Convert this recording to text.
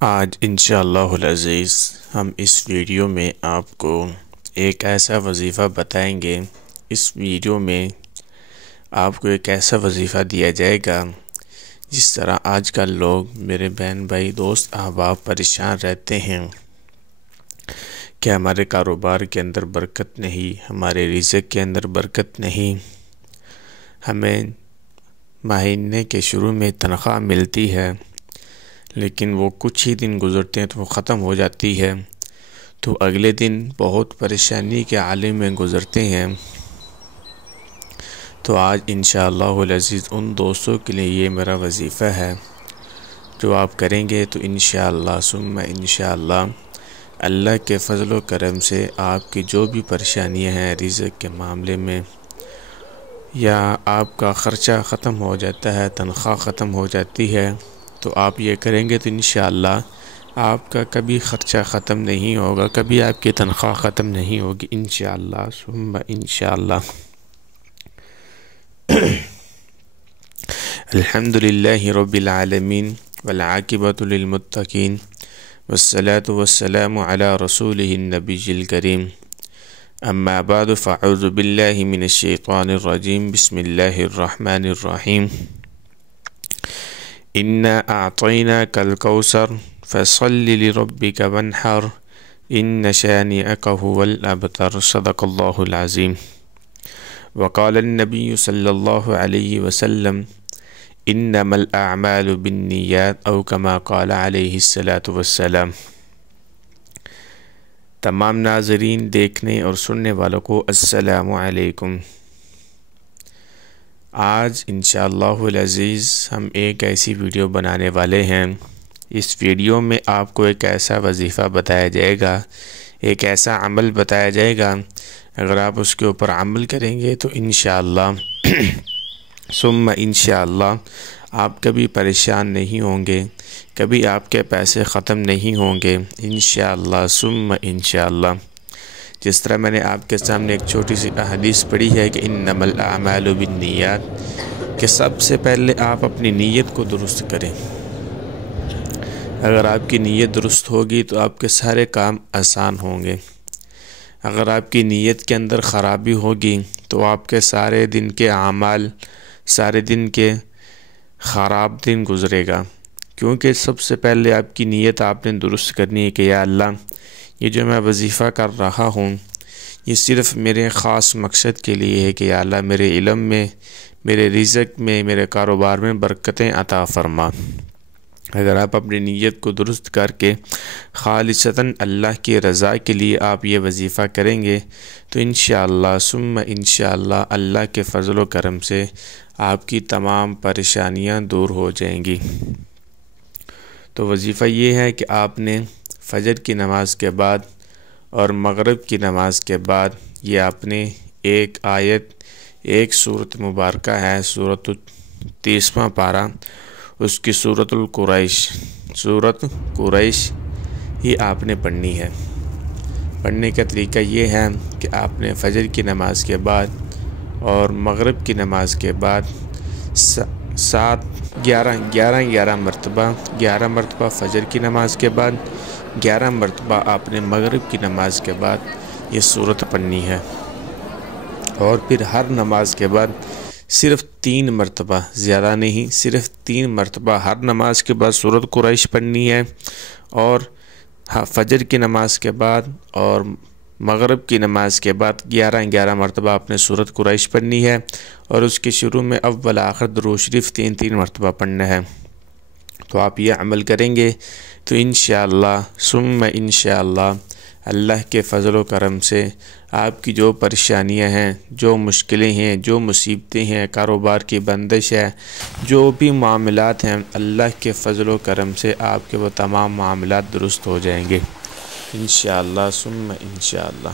آج انشاءاللہ العزیز ہم اس ویڈیو میں آپ کو ایک ایسا وظیفہ بتائیں گے۔ اس ویڈیو میں آپ کو ایک ایسا وظیفہ دیا جائے گا جس طرح آج کل لوگ میرے بہن بھائی دوست احباب پریشان رہتے ہیں کہ ہمارے کاروبار کے اندر برکت نہیں، ہمارے رزق کے اندر برکت نہیں، ہمیں مہینے کے شروع میں تنخواہ ملتی ہے لیکن وہ کچھ ہی دن گزرتے ہیں تو وہ ختم ہو جاتی ہے، تو اگلے دن بہت پریشانی کے عالم میں گزرتے ہیں۔ تو آج انشاءاللہ العزیز ان دوستوں کے لیے یہ میرا وظیفہ ہے جو آپ کریں گے تو انشاءاللہ ثم انشاءاللہ اللہ کے فضل و کرم سے آپ کی جو بھی پریشانیاں ہیں رزق کے معاملے میں، یا آپ کا خرچہ ختم ہو جاتا ہے، تنخواہ ختم ہو جاتی ہے، تو آپ یہ کریں گے تو انشاءاللہ آپ کا کبھی خرچہ ختم نہیں ہوگا، کبھی آپ کی تنخواہ ختم نہیں ہوگی انشاءاللہ ثم انشاءاللہ۔ الحمدللہ رب العالمین والعاقبۃ للمتقین والصلاة والسلام علی رسولہ النبی الکریم، اما بعد فاعوذ باللہ من الشیطان الرجیم، بسم اللہ الرحمن الرحیم۔ انا اعطیناک الکوثر فصل لربک وانحر ان شانئک هو الابتر، صدق اللہ العظیم۔ وقال النبی صلی اللہ علیہ وسلم انما الاعمال بالنیات او کما قال علیہ الصلاۃ والسلام۔ تمام ناظرین، دیکھنے اور سننے والوں کو السلام علیکم۔ آج انشاءاللہ العزیز ہم ایک ایسی ویڈیو بنانے والے ہیں۔ اس ویڈیو میں آپ کو ایک ایسا وظیفہ بتایا جائے گا، ایک ایسا عمل بتایا جائے گا، اگر آپ اس کے اوپر عمل کریں گے تو انشاءاللہ ثم انشاءاللہ آپ کبھی پریشان نہیں ہوں گے، کبھی آپ کے پیسے ختم نہیں ہوں گے انشاءاللہ ثم انشاءاللہ۔ جس طرح میں نے آپ کے سامنے ایک چھوٹی سی حدیث پڑھی ہے کہ انما الاعمال بالنیات، کہ سب سے پہلے آپ اپنی نیت کو درست کریں۔ اگر آپ کی نیت درست ہوگی تو آپ کے سارے کام آسان ہوں گے۔ اگر آپ کی نیت کے اندر خرابی ہوگی تو آپ کے سارے دن کے اعمال، سارے دن کے خراب دن گزرے گا، کیونکہ سب سے پہلے آپ کی نیت آپ نے درست کرنی ہے کہ یا اللہ، یہ جو میں وظیفہ کر رہا ہوں یہ صرف میرے خاص مقصد کے لیے ہے کہ یا اللہ میرے علم میں، میرے رزق میں، میرے کاروبار میں برکتیں عطا فرما۔ اگر آپ اپنی نیت کو درست کر کے خالصتاً اللہ کی رضا کے لیے آپ یہ وظیفہ کریں گے تو انشاءاللہ ثم انشاءاللہ اللہ کے فضل و کرم سے آپ کی تمام پریشانیاں دور ہو جائیں گی۔ تو وظیفہ یہ ہے کہ آپ نے فجر کی نماز کے بعد اور مغرب کی نماز کے بعد یہ آپ نے ایک آیت، ایک سورت مبارکہ ہے، سورۃ 30واں پارہ، اس کی سورۃ قریش ہی آپ نے پڑھنی ہے۔ پڑھنے کا طریقہ یہ ہے کہ آپ نے فجر کی نماز کے بعد اور مغرب کی نماز کے بعد 11 مرتبہ 11 مرتبہ فجر کی نماز کے بعد، 11 مرتبہ آپ نے مغرب کی نماز کے بعد یہ سورت پڑھنی ہے، اور پھر ہر نماز کے بعد صرف 3 مرتبہ، زیادہ نہیں، صرف 3 مرتبہ ہر نماز کے بعد سورۃ قریش پڑھنی ہے، اور فجر کی نماز کے بعد اور مغرب کی نماز کے بعد 11 مرتبہ آپ نے سورۃ قریش پڑھنی ہے، اور اس کے شروع میں اول آخر درود شریف 3 مرتبہ پڑھنا ہے۔ تو آپ یہ عمل کریں گے تو انشاءاللہ ثم انشاءاللہ اللہ کے فضل و کرم سے آپ کی جو پریشانیاں ہیں، جو مشکلیں ہیں، جو مصیبتیں ہیں، کاروبار کی بندش ہے، جو بھی معاملات ہیں، اللہ کے فضل و کرم سے آپ کے وہ تمام معاملات درست ہو جائیں گے انشاءاللہ ثم انشاءاللہ۔